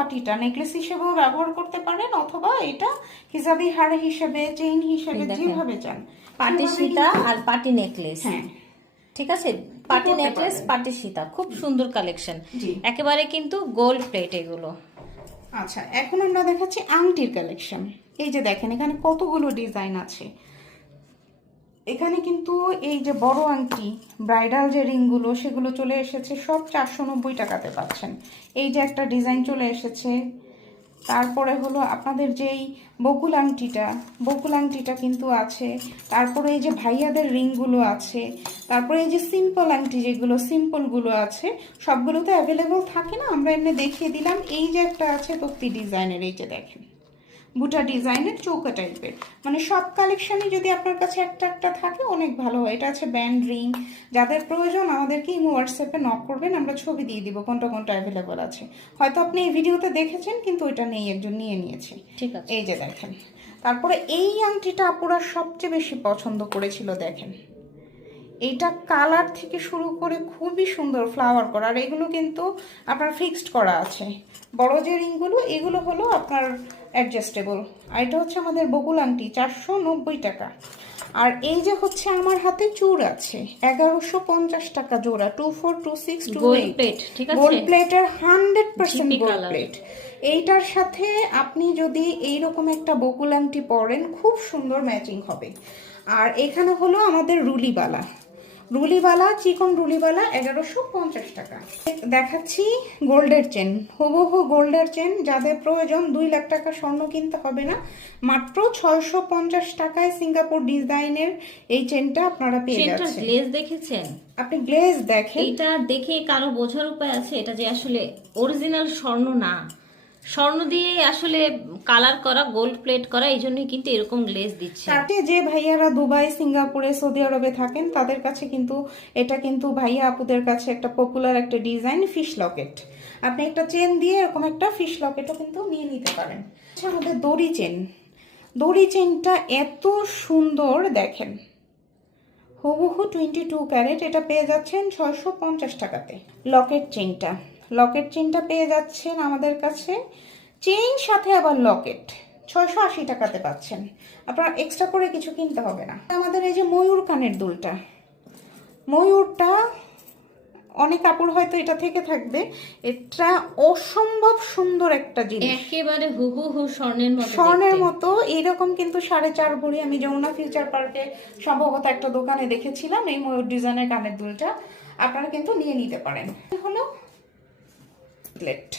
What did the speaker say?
পাটিটা necklace হিসেবেও ব্যবহার করতে পারেন, অথবা এটা হিজাবি হার হিসেবে, চেইন হিসেবে, যেভাবে চান। পাটি সীতা আর পাটি নেকলেস, হ্যাঁ ঠিক আছে, পাটি নেকলেস পাটি সীতা, খুব সুন্দর কালেকশন, একেবারে কিন্তু গোল্ড প্লেট এগুলো। আচ্ছা, এখন আমরা দেখাচ্ছি আংটির কালেকশন। এই যে দেখেন এখানে কতগুলো ডিজাইন আছে। এখানে কিন্তু এই যে বড় আংটি, ব্রাইডাল যে রিংগুলো, সেগুলো চলে এসেছে সব 490 টাকাতে পাচ্ছেন। এই যে একটা ডিজাইন চলে এসেছে। তারপরে হলো আপনাদের যেই বকুল আংটিটা কিন্তু আছে। তারপরে এই যে ভাইয়াদের রিংগুলো আছে। তারপরে এই যে সিম্পল আংটি, যেগুলো সিম্পলগুলো আছে, সবগুলো তো অ্যাভেলেবল থাকে না, আমরা এমনি দেখিয়ে দিলাম। এই যে একটা আছে তক্তি ডিজাইনের, এই যে দেখেন বুটা ডিজাইনের চৌকা টাইপের, মানে সব কালেকশনই যদি আপনার কাছে একটা একটা থাকে অনেক ভালো হয়। এটা আছে ব্যান্ড রিং, যাদের প্রয়োজন আমাদেরকে ইমো হোয়াটসঅ্যাপে নক করবেন, আমরা ছবি দিয়ে দিব কোনটা কোনটা অ্যাভেলেবল আছে। হয়তো আপনি এই ভিডিওতে দেখেছেন কিন্তু ওইটা নেই, একজন নিয়ে নিয়েছে, ঠিক আছে। এই যে দেখেন। তারপরে এই আংটিটা আপুরা সবচেয়ে বেশি পছন্দ করেছিল, দেখেন এইটা কালার থেকে শুরু করে খুবই সুন্দর ফ্লাওয়ার করা, আর এগুলো কিন্তু আপনার ফিক্সড করা আছে। বড় যে রিংগুলো এগুলো হলো আপনার অ্যাডজাস্টেবল। আর এটা হচ্ছে আমাদের বকুল আংটি, 490 টাকা। আর এই যে হচ্ছে আমার হাতে চূড় আছে, 1150 টাকা জোড়া, 242628 গোল্ড প্লেটের 100% গোল্ড প্লেট। এইটার সাথে আপনি যদি এইরকম একটা বকুল আংটি পরেন খুব সুন্দর ম্যাচিং হবে। আর এখানে হলো আমাদের রুলিবালা চিকন রুলিবালা 1150 টাকা। দেখাচ্ছি গোল্ডের চেন, হুবহু গোল্ডের চেন। যাদের প্রয়োজন 2 লাখ টাকা স্বর্ণ কিনতে হবে না, মাত্র 650 টাকায় সিঙ্গাপুর ডিজাইনের এই চেনটা আপনারা পেয়ে যাচ্ছেন। গ্লেজ দেখেছেন? আপনি গ্লেজ দেখেন, এটা দেখে কারো বোঝার উপায় আছে এটা যে আসলে অরিজিনাল স্বর্ণ না, স্বর্ণ দিয়ে আসলে কালার করা, গোল্ড প্লেট করা, এই জন্যই কিন্তু এরকম গ্লেজ দিচ্ছে। তাতে যে ভাইয়ারা দুবাই, সিঙ্গাপুরে, সৌদি আরবে থাকেন তাদের কাছে কিন্তু এটা কিন্তু ভাইয়া আপুদের কাছে একটা পপুলার একটা ডিজাইন, ফিশ লকেট। আপনি একটা চেন দিয়ে এরকম একটা ফিশ লকেটও কিন্তু নিয়ে নিতে পারেন। আচ্ছা, আমাদের দড়ি চেনটা এত সুন্দর, দেখেন হুবহু 22 ক্যারেট, এটা পেয়ে যাচ্ছেন 650 টাকাতে। লকেট চেনটা পেয়ে যাচ্ছেন আমাদের কাছে, চেইন সাথে আবার লকেট 680 টাকাতে পাচ্ছেন। আপনার এক্সট্রা করে কিছু কিনতে হবে না। আমাদের এই যে ময়ূর কানের দুলটা, ময়ূরটা অনেক কাপড় হয়তো এটা থেকে থাকবে, এটা অসম্ভব সুন্দর একটা জিনিস, একেবারে হুবহু স্বর্ণের মতো। এইরকম কিন্তু 4.5 ভরি আমি যমুনা ফিউচার পার্কে সম্ভবত একটা দোকানে দেখেছিলাম এই ময়ূর ডিজাইনের কানের দুলটা, আপনারা কিন্তু নিয়ে নিতে পারেন। হলো প্লেট।